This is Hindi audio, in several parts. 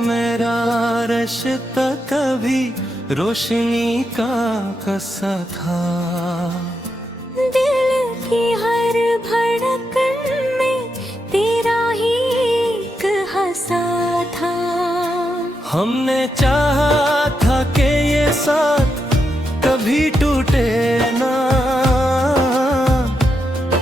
मेरा रिश्ता कभी रोशनी का कसा था। दिल की हर धड़कन में तेरा ही एक हंसा था। हमने चाहा था कि ये साथ कभी टूटे ना,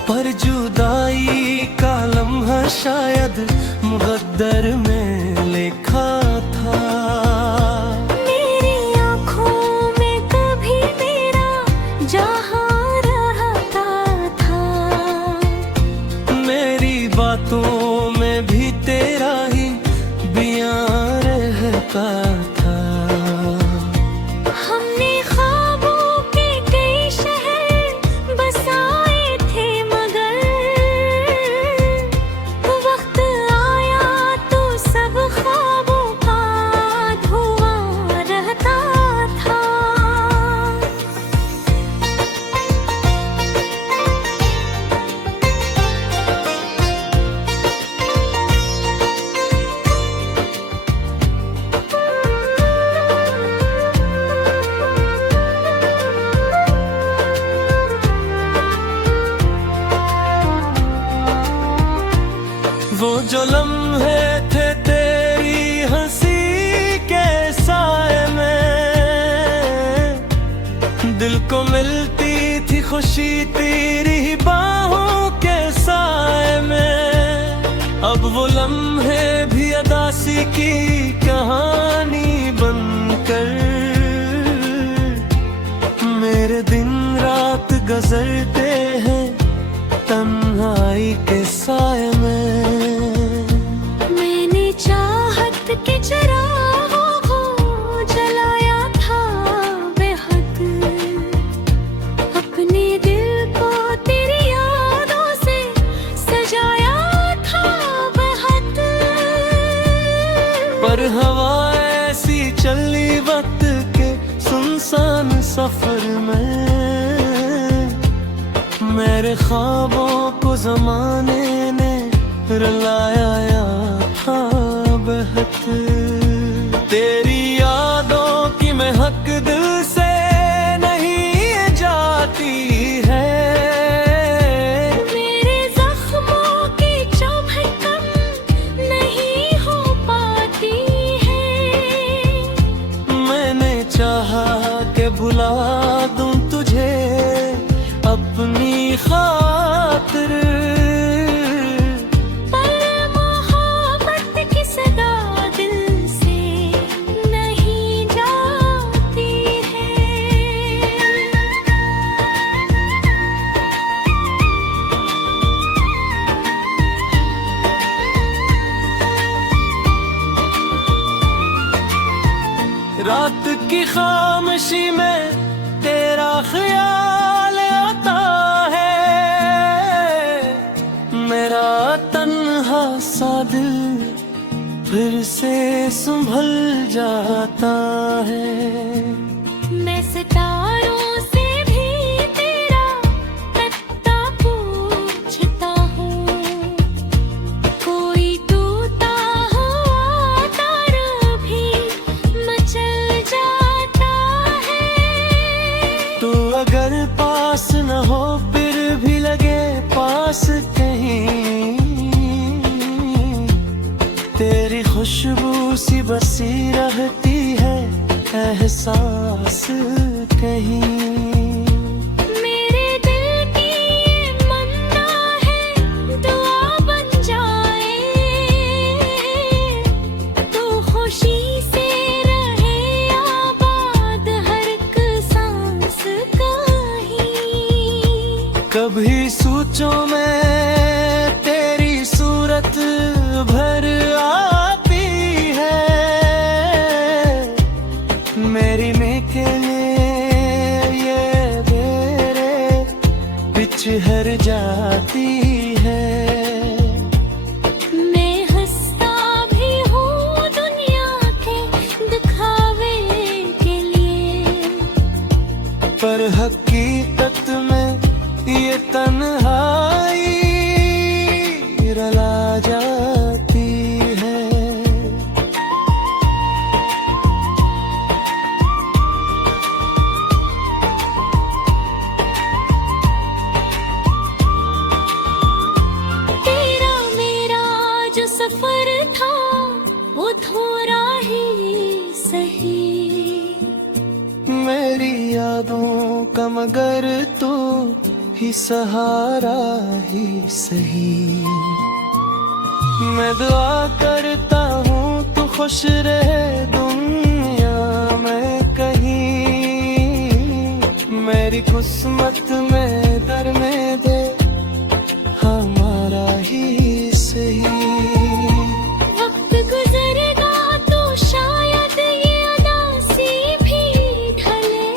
पर जुदाई का लम्हा शायद मुक़द्दर में लिखा था। मेरी आँखों में कभी मेरा जहां रहता था, मेरी बातों में भी तेरा ही बयां रहता था। हमने ख्वाबों के कई शहर बसाए थे, मगर वक्त आया तो सब ख्वाबों का धुआं रहता था। वो जो लम्हे थे तेरी हंसी के साए में, दिल को मिलती थी खुशी तेरी ही बाहों के साए में। अब वो लम्हे भी अदासी की कहानी बनकर मेरे दिन रात गुजरते हैं तन्हाई के साए में। मैंने चाहत के चिरागों को जलाया था बेहद, अपने दिल को तेरी यादों से सजाया था बेहद। पर हवा ऐसी चली वक्त के सुनसान सफर में, मेरे ख्वाबों को जमाने ने रुलाया था बहुत। तेरी यादों की महक दिल से नहीं जाती है, मेरे जख्मों की चुभन कम नहीं हो पाती है। मैंने चाहा कि भुला दूं तुझे अपनी खातिर, पर मोहब्बत की सदा दिल से नहीं जाती है। रात की खामोशी में तेरा ख्याल आता है, मेरा तन्हा सा दिल फिर से संभल जाता है। मैं सितारों से भी तेरा पता पूछता हूँ, कोई टूटा हुआ तार भी मचल जाता है। तू अगर पास न हो फिर भी लगे पास कहीं, तेरी खुशबू सी बसी रहती है एहसास कहीं। मेरे दिल की ये मन्ना है दुआ बन जाए, तू खुशी से रहे आबाद हर एक सांस कहीं। कभी सोचों में तेरी सूरत भर आती है, मेरी के लिए ये मेरे पिछहर जाती है। मैं हंसता भी हूँ दुनिया के दिखावे के लिए, पर हकीकत में ये तन्हाई रुला जाती है। ही सहारा ही सही। मैं दुआ करता हूँ तू खुश रहे दुनिया में कहीं, मेरी किस्मत में दर में दे हमारा ही सही। वक्त गुजरेगा तो शायद ये उदासी भी ढले,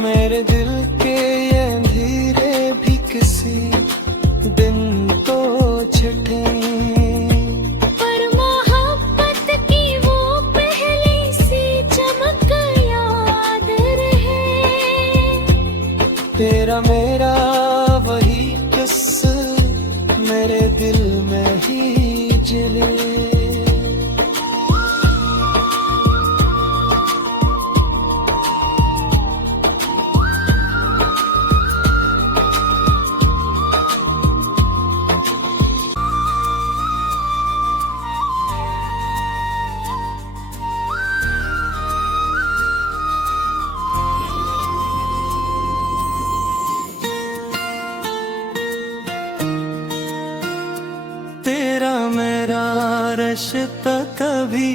मेरे दिल के ये अंधेरे भी किसी दिन तो छठे। पर मोहब्बत की वो पहली सी चमक याद रहे। तेरा मेरा वही किस्सा मेरे दिल में ही जले। तेरा मेरा रिश्ता कभी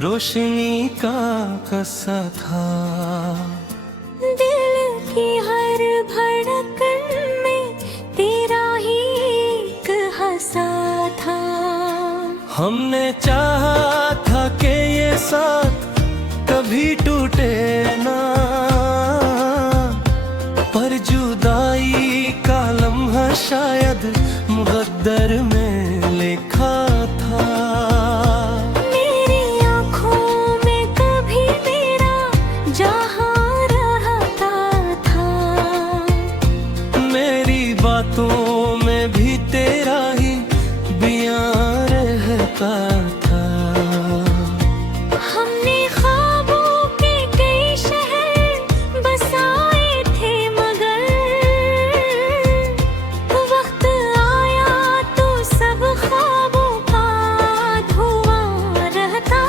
रोशनी का कसा था, दिल की हर धड़कन में तेरा ही एक हंसा था। हमने चाहा था कि ये साथ कभी टूटे ना, पर जुदाई का लम्हा शायद मुक़द्दर में लिखा था। मेरी आँखों में कभी मेरा जहाँ रहता था, मेरी बातों में भी तेरा ही बयां रहता था। हमने ख्वाबों के कई शहर बसाए थे मगर वक्त आया तो सब ख्वाबों का धुआं रहता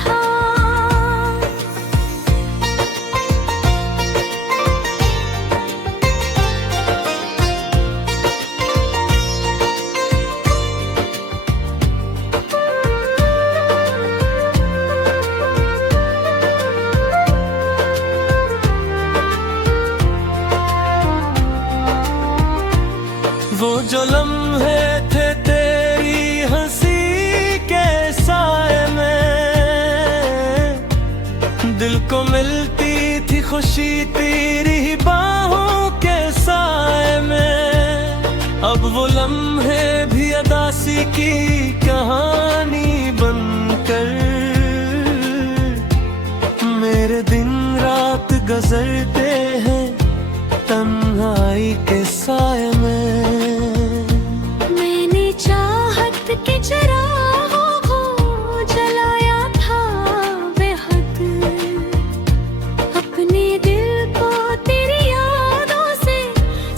था। वो जो लम्हे थे तेरी हंसी के साए में, दिल को मिलती थी खुशी तेरी ही बाहों के साए में। अब वो लम्हे भी अदासी की कहानी बनकर मेरे दिन रात गुजरते हैं तन्हाई के साए में। मैंने चाहत के चिरागों को जलाया था बेहद, अपने दिल को तेरी यादों से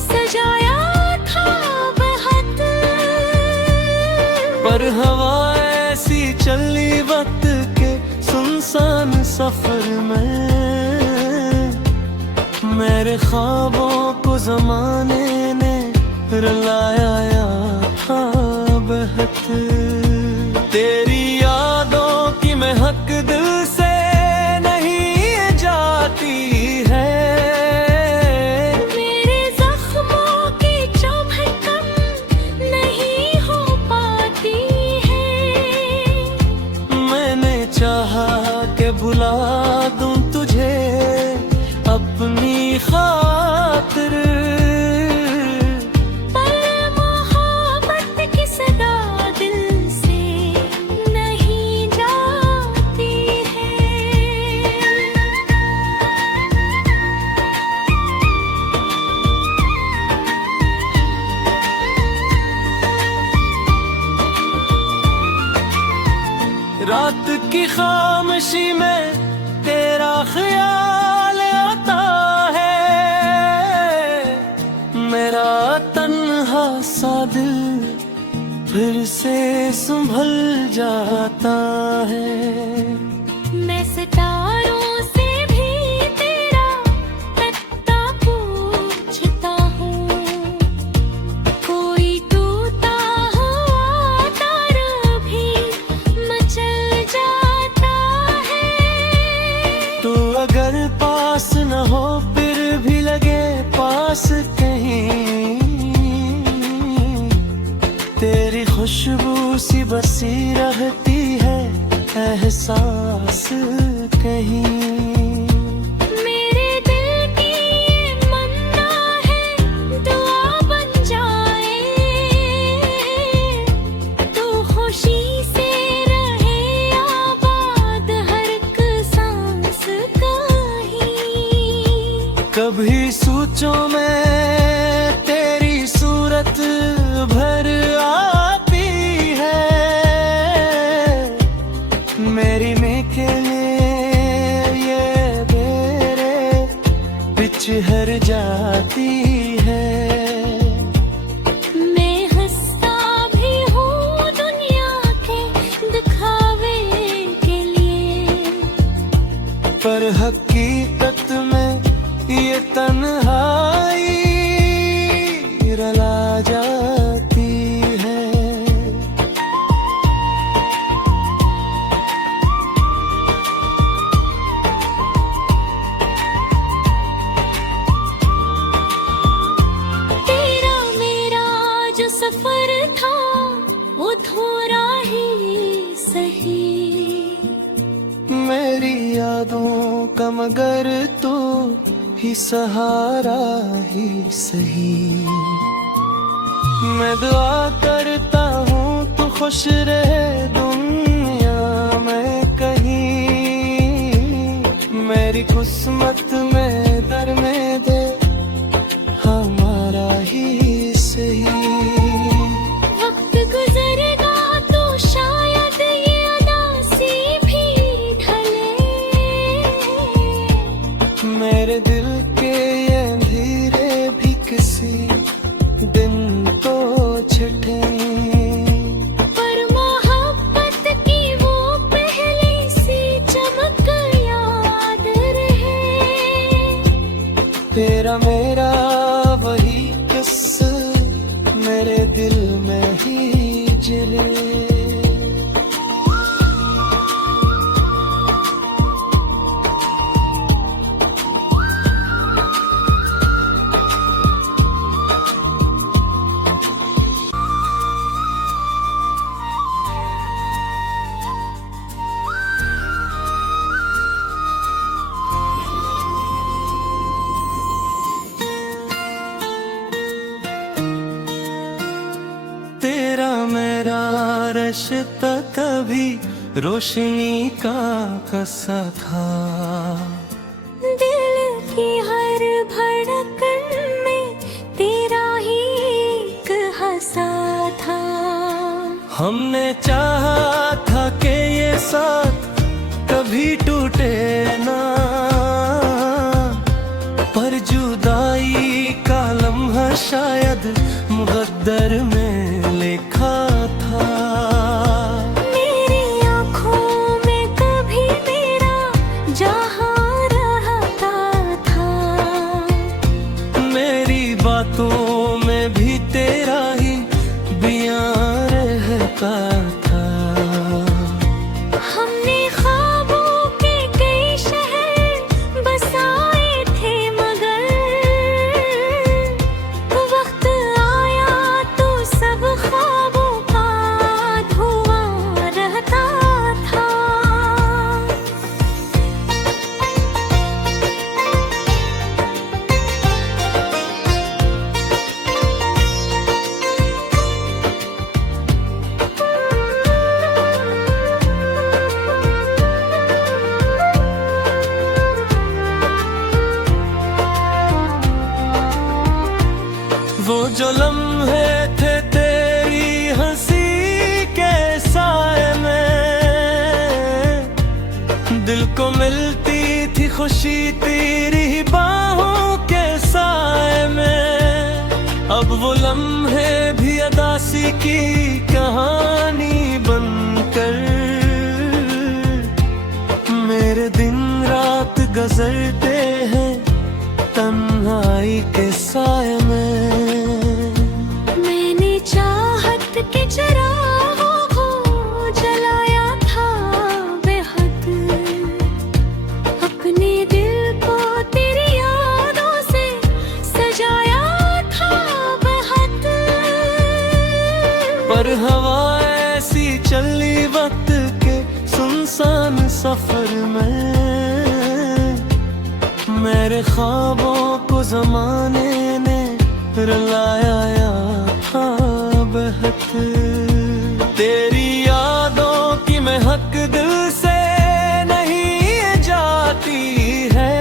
सजाया था बेहद। पर हवा ऐसी चली वक्त के सुनसान सफर में, मेरे ख्वाबों को जमाने ने रुलाया था बहत। तेरी यादों की महक दिल से नहीं जाती है, मेरे जख्मों की चुभन कम नहीं हो पाती है। मैंने चाहा कि भुला दूं तुझे अपनी खातिर, पर मोहब्बत की सदा दिल से नहीं जाती है। रात की खामोशी में तेरा ख्याल आता है, मेरा तन्हा सा दिल फिर से संभल जाता है। मैं सितारों से भी तेरा तख्ता पूछती बसी रहती है एहसास कहीं। मेरे दिल की ये मन्ना है, दुआ बन जाए तो खुशी से रहे आबाद हर एक सांस कहीं। कभी सोचो में तेरी सूरत भर आती है, मेरी नेके ये बेरे पिछहर जाती है। मैं हंसता भी हूँ दुनिया के दिखावे के लिए, पर हकीकत में ये तन्हाई रला जाती है। तेरा मेरा जो सफर था वो थोड़ा ही सही, मेरी यादों का मगर तू ही सहारा ही सही। मैं दुआ करता हूँ तू खुश रहे दुनिया में कहीं, मेरी किस्मत में दर में दे हमारा ही सही। वक्त गुजरेगा तो शायद ये उदासी भी ढले, मेरे दिल के ये अंधेरे भी किसी दिन तो छिटे, पर मोहब्बत की वो पहली सी चमक याद रहे। तेरा मेरा वही किस्सा मेरे दिल में ही जले। तेरा मेरा रिश्ता कभी रोशनी का कसा था, दिल की हर धड़कन में तेरा ही एक हंसा था। हमने चाहा था कि ये साथ कभी टूटे ना, पर जुदाई का लम्हा शायद मुक़द्दर में लिखा था। मेरी आँखों में कभी मेरा जहाँ रहता था, मेरी बातों में भी तेरा ही बयां रहता था। हमने ख्वाबों के कई शहर बसाए थे मगर वक्त आया तो सब ख्वाबों का धुआं रहता था। वो जो लम्हे थे तेरी हंसी के साए में, दिल को मिलती थी खुशी तेरी बाहों के साए में। अब वो लम्हे भी अदासी की कहानी बनकर मेरे दिन रात गुजरते हैं तन्हाई के साए में। मैंने चाहत के चिरागों को जलाया था बेहद, अपने दिल को तेरी यादों से सजाया था बेहद। पर हवा ऐसी चल वक्त के सुनसान सफर में मेरे ख्वाबों को जमाने ने रुलाया यहाँ बहत। तेरी यादों की महक दिल से नहीं जाती है,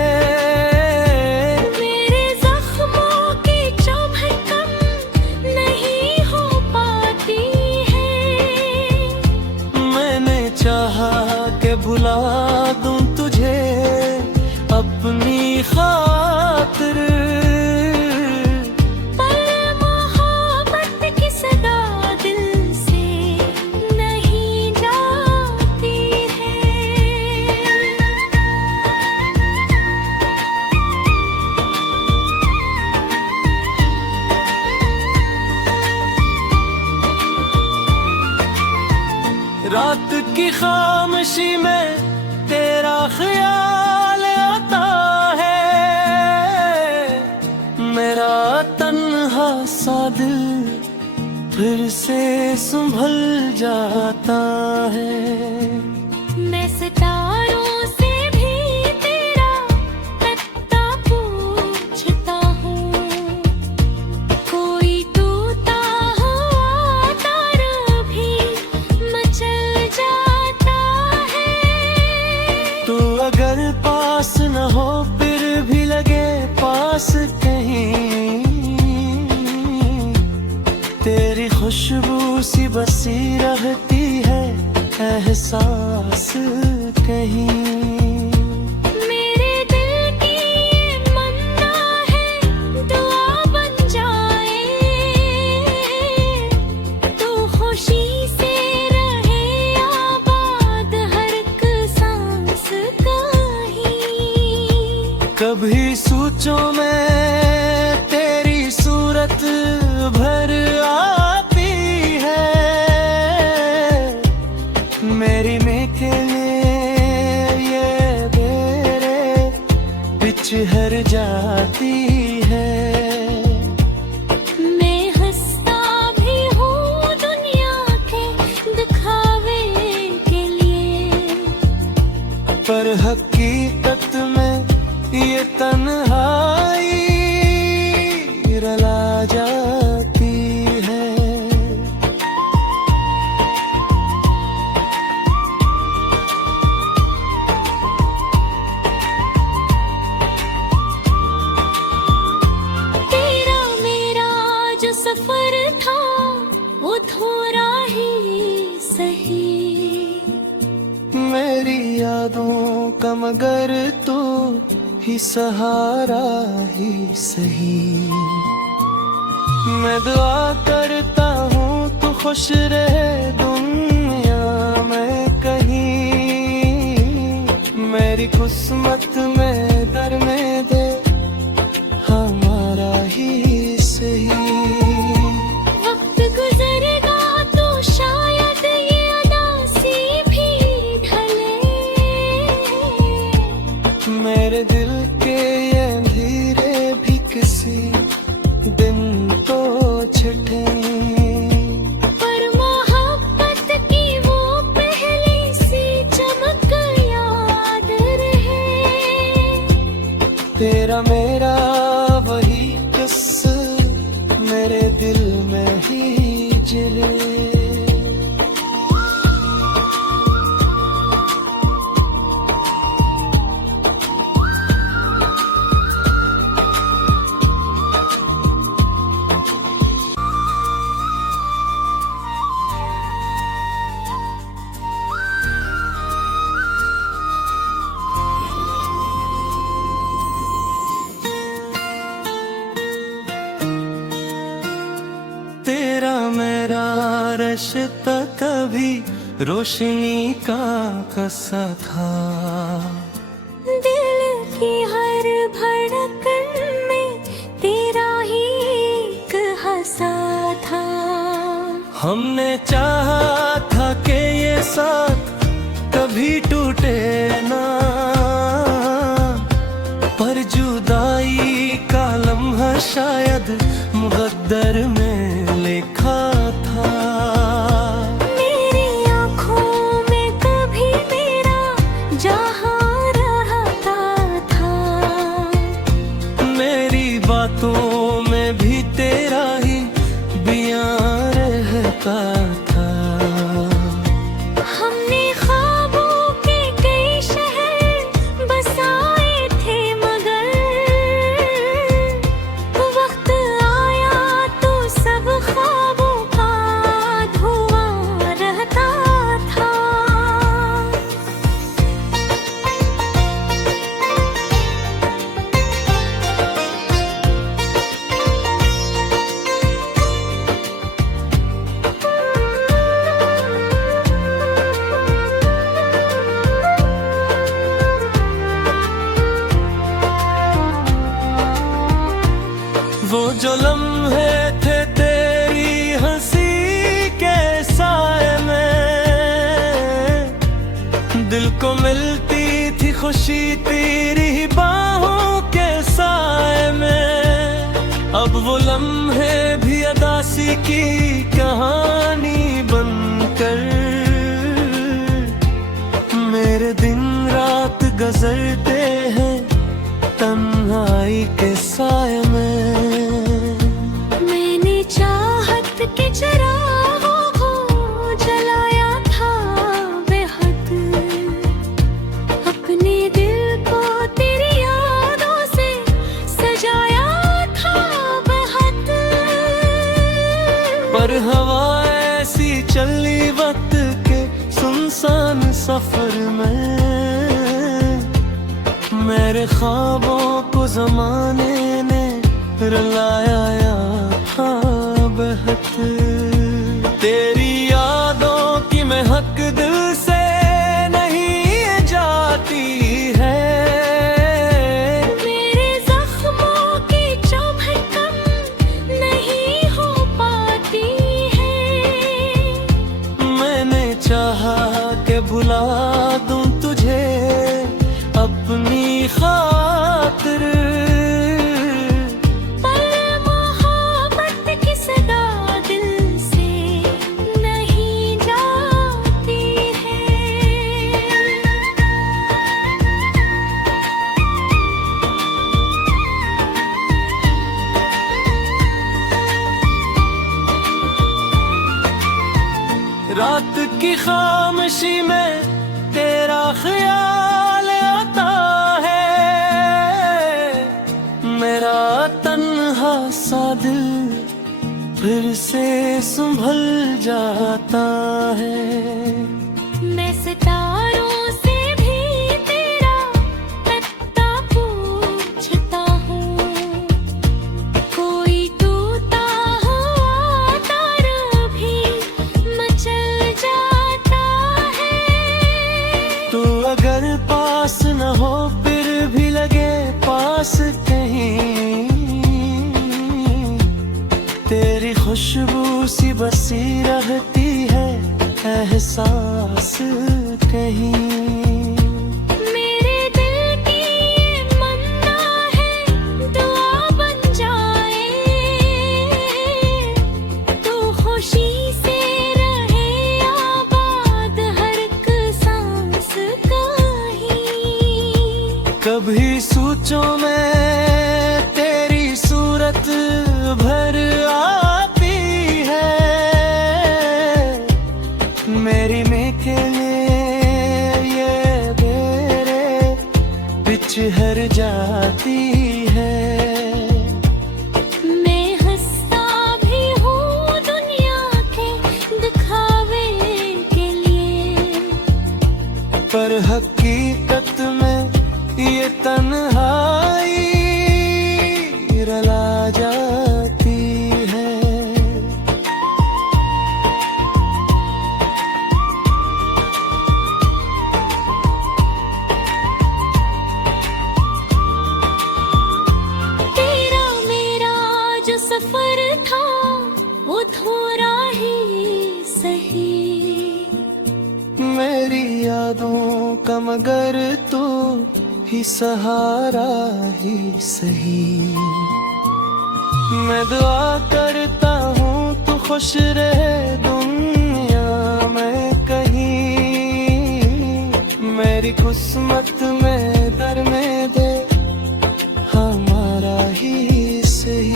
मेरे जख्मों की चुभन कम नहीं हो पाती है। मैंने चाहा कि भुला दूं तुझे अपनी खातिर, पर मोहब्बत की सदा दिल से नहीं जाती है। रात की खामोशी में तेरा ख्याल आता है, मेरा तन्हा सा दिल फिर से संभल जाता है। मैं सितारों से भी तेरा पता पूछता हूँ, कोई टूटा हुआ तारा भी मचल जाता है। तू अगर पास न हो फिर भी लगे पास कहीं, तेरी खुशबू सी बसी रहती है एहसास कहीं। मेरे दिल की ये मन्ना है दुआ बन जाए, तू खुशी से रहे आबाद हर एक सांस कहीं। कभी सोचों में तेरी सूरत भर आती है, मेरी के लिए ये बेरे पिछहर जाती है। मैं हंसता भी हूँ दुनिया के दिखावे के लिए, पर हकीकत में ये तन्हाई रुला जाती है। तेरा मेरा जो सफर था वो थोड़ा ही सही, मेरी यादों का मगर तू ही सहारा ही सही। मैं दुआ करता हूँ तू खुश रहे दुनिया में कहीं, मेरी किस्मत में दर में दे हमारा ही सही। वक्त गुजरेगा तो शायद ये उदासी भी ढले, मेरे दिल के ये अंधेरे भी किसी दिन तो छठे, पर मोहब्बत की वो पहली सी चमक याद रहे। तेरा मेरा वही किस्सा मेरे दिल में ही जले। तेरा मेरा रिश्ता कभी रोशनी का कसा था, दिल की हर धड़कन में तेरा ही एक हंसा था। हमने चाहा था कि ये साथ कभी टूटे ना, पर जुदाई का लम्हा शायद मुक़द्दर में लिखा था। मेरी आँखों दिल को मिलती थी खुशी तेरी ही बाहों के साए में। अब वो लम्हे भी अदासी की कहानी बनकर मेरे दिन रात गुजरते हैं तन्हाई के साए में। मैंने चाहत के चिरागों को जलाया था बेहद, अपने दिल को तेरी यादों से सजाया था बेहद। पर हवा ऐसी चली वक्त के सुनसान सफर में, मेरे ख्वाबों को जमाने ने रुलाया हाँ बेहद। तेरी यादों की महक दिल से नहीं जाती है, मेरे जख्मों की चुभन नहीं हो पाती है। मैंने चाहा कि भुला दूं तुझे अपनी खातिर, पर मोहब्बत की सदा दिल से नहीं जाती है। रात की खामोशी में तेरा ख्याल आता है, मेरा तन्हा सा दिल फिर से संभल जाता है। मैं सितारों से भी तेरा पता पूछता हूँ, कोई टूटा हुआ तार भी मचल जाता है। तू अगर पास न हो फिर भी लगे पास कहीं, तेरी खुशबू सी बसी रहती है एहसास कहीं। मेरे दिल की ये मन्ना है दुआ बन जाए, तू खुशी से रहे आबाद हर एक सांस कहीं। कभी सोचों में तेरी सूरत भर आती है, मेरी के लिए ये बेरे पिछहर जाती है। मैं हंसता भी हूँ दुनिया के दिखावे के लिए, पर हकीकत में ये तन्हाई रुला जाती है। तेरा मेरा जो सफर था वो थोड़ा ही सही, मेरी यादों का मगर तू ही सहारा ही सही। मैं दुआ करता हूँ तू खुश रहे दुनिया में कहीं, मेरी किस्मत में दर में दे हमारा ही सही।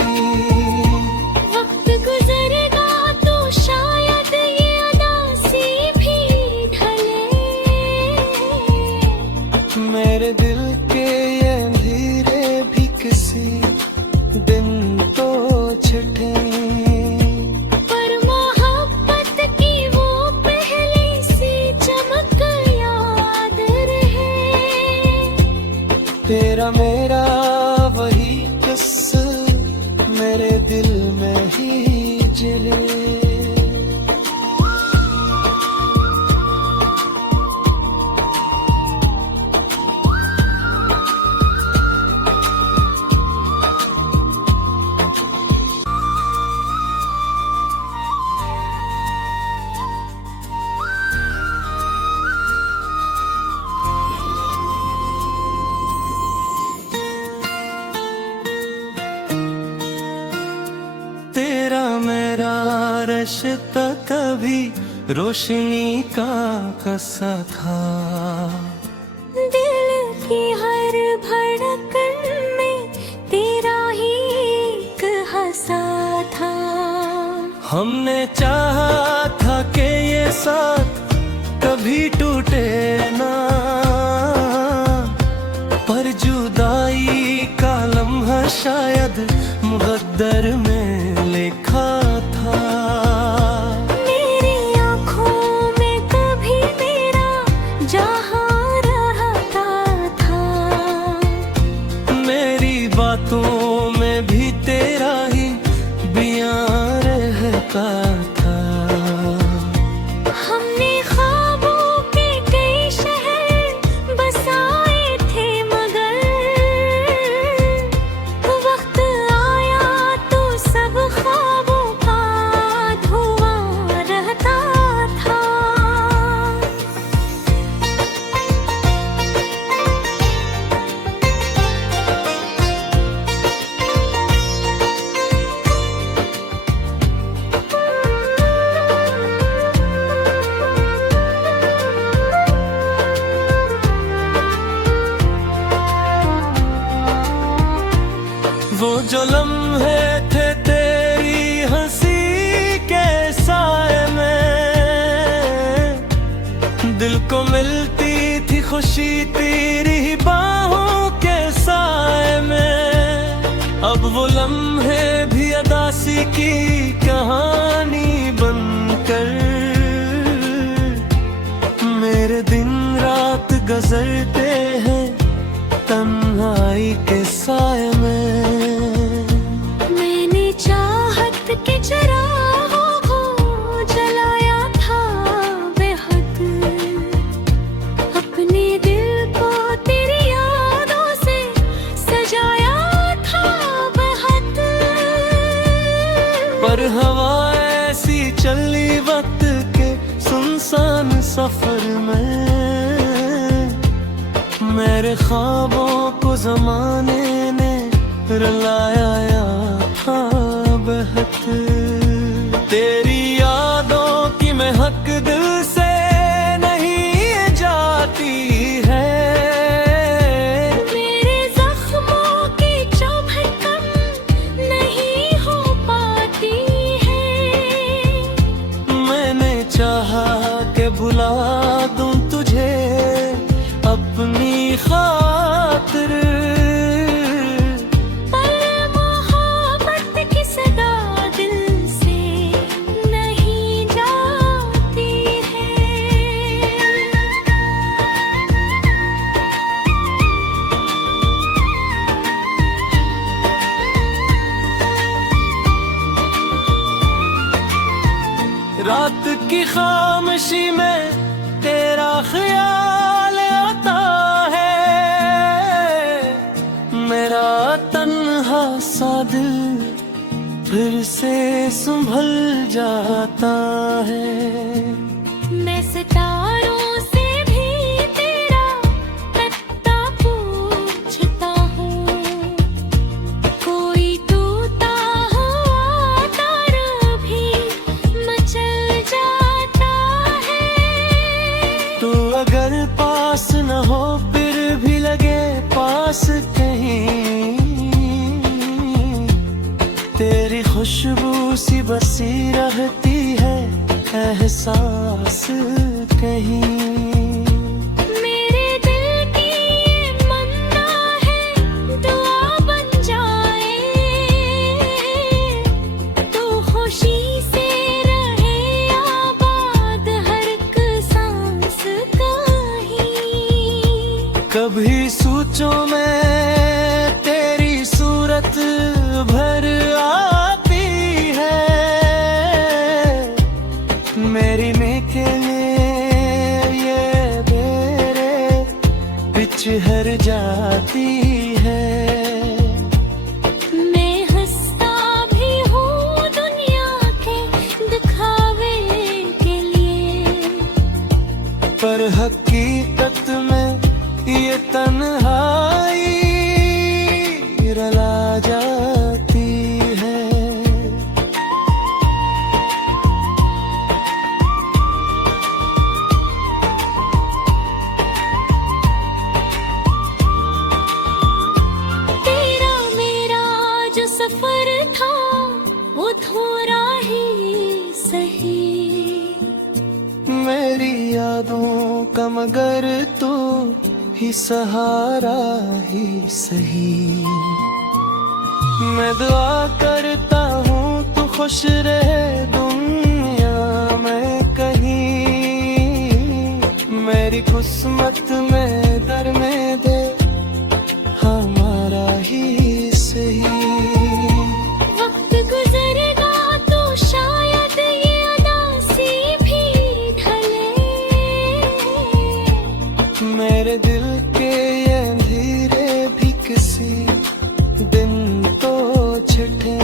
वक्त गुजरेगा तो शायद ये उदासी भी ढले, मेरे दिल के ये धीरे भी किसी दिन तो छठे, पर मोहब्बत की वो पहली सी चमक याद रहे। तेरा मेरा वही किस्सा मेरे दिल में ही जिले। रिश्ता कभी रोशनी का कसा था। दिल की हर धड़कन में तेरा ही एक हंसा था। हमने चाहा था कि ये साथ कभी टूटे ना, पर जुदाई का लम्हा शायद मुक़द्दर में लिखा था। मेरी आँखों में कभी मेरा जहां रहता था, मेरी बातों में भी तेरा ही बयां रहता था। हमने ख्वाबों के कई शहर बसाए थे, मगर वक्त आया तो सब ख्वाबों का धुआं रहता था। वो जो लम्हे थे तेरी हंसी के साए में, दिल को मिलती थी खुशी तेरी बाहों के साए में। अब वो लम्हे भी अदासी की कहानी बनकर मेरे दिन रात गुजरते हैं तन्हाई के साए में। मैंने चाहत के चिरागों को जलाया था बेहद, अपने दिल को तेरी यादों से सजाया था बेहद। पर हवा ऐसी चली वक्त के सुनसान सफर में, मेरे ख्वाबों को जमाने ने रुलाया था बहुत। तेरी यादों की महक दिल से नहीं जाती है, मेरे जख्मों की चुभन कम नहीं हो पाती है। मैंने चाहा कि भुला दूं तुझे अपनी खातिर, पर मोहब्बत की सदा दिल से नहीं जाती है। रात की खामोशी में तेरा ख्याल आता है, मेरा तन्हा सा दिल फिर से संभल जाता है। मैं सितारों से भी तेरा पता पूछता हूँ, कोई टूटा हुआ तार भी मचल जाता है। तू अगर पास न हो फिर भी लगे पास कहीं, तेरी खुशबू सी बसी रहती है एहसास कहीं। मेरे दिल की ये मन्ना है दुआ बन जाए, तू खुशी से रहे आबाद हर एक सांस कहीं। कभी सोचों में तेरी सूरत भर आती है, मेरी के लिए ये बेरे पिछहर जाती है। मैं हंसता भी हूँ दुनिया के दिखावे के लिए, पर हकीकत में ये तन्हाई रुला जाती है। का मगर तू ही सहारा ही सही। मैं दुआ करता हूँ तू खुश रहे दुनिया में कहीं, मेरी किस्मत में दर में दे हमारा ही सही। वक्त गुजरेगा तो शायद ये उदासी भी ढले, मेरे दिल के ये अंधेरे भी किसी दिन तो छठे,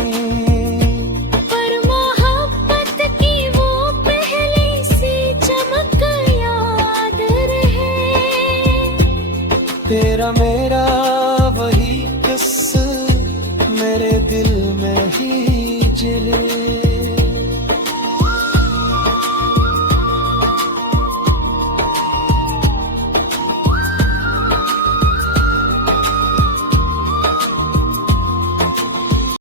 पर मोहब्बत की वो पहली सी चमक याद रहे। तेरा मेरा वही किस्सा मेरे दिल में ही जले।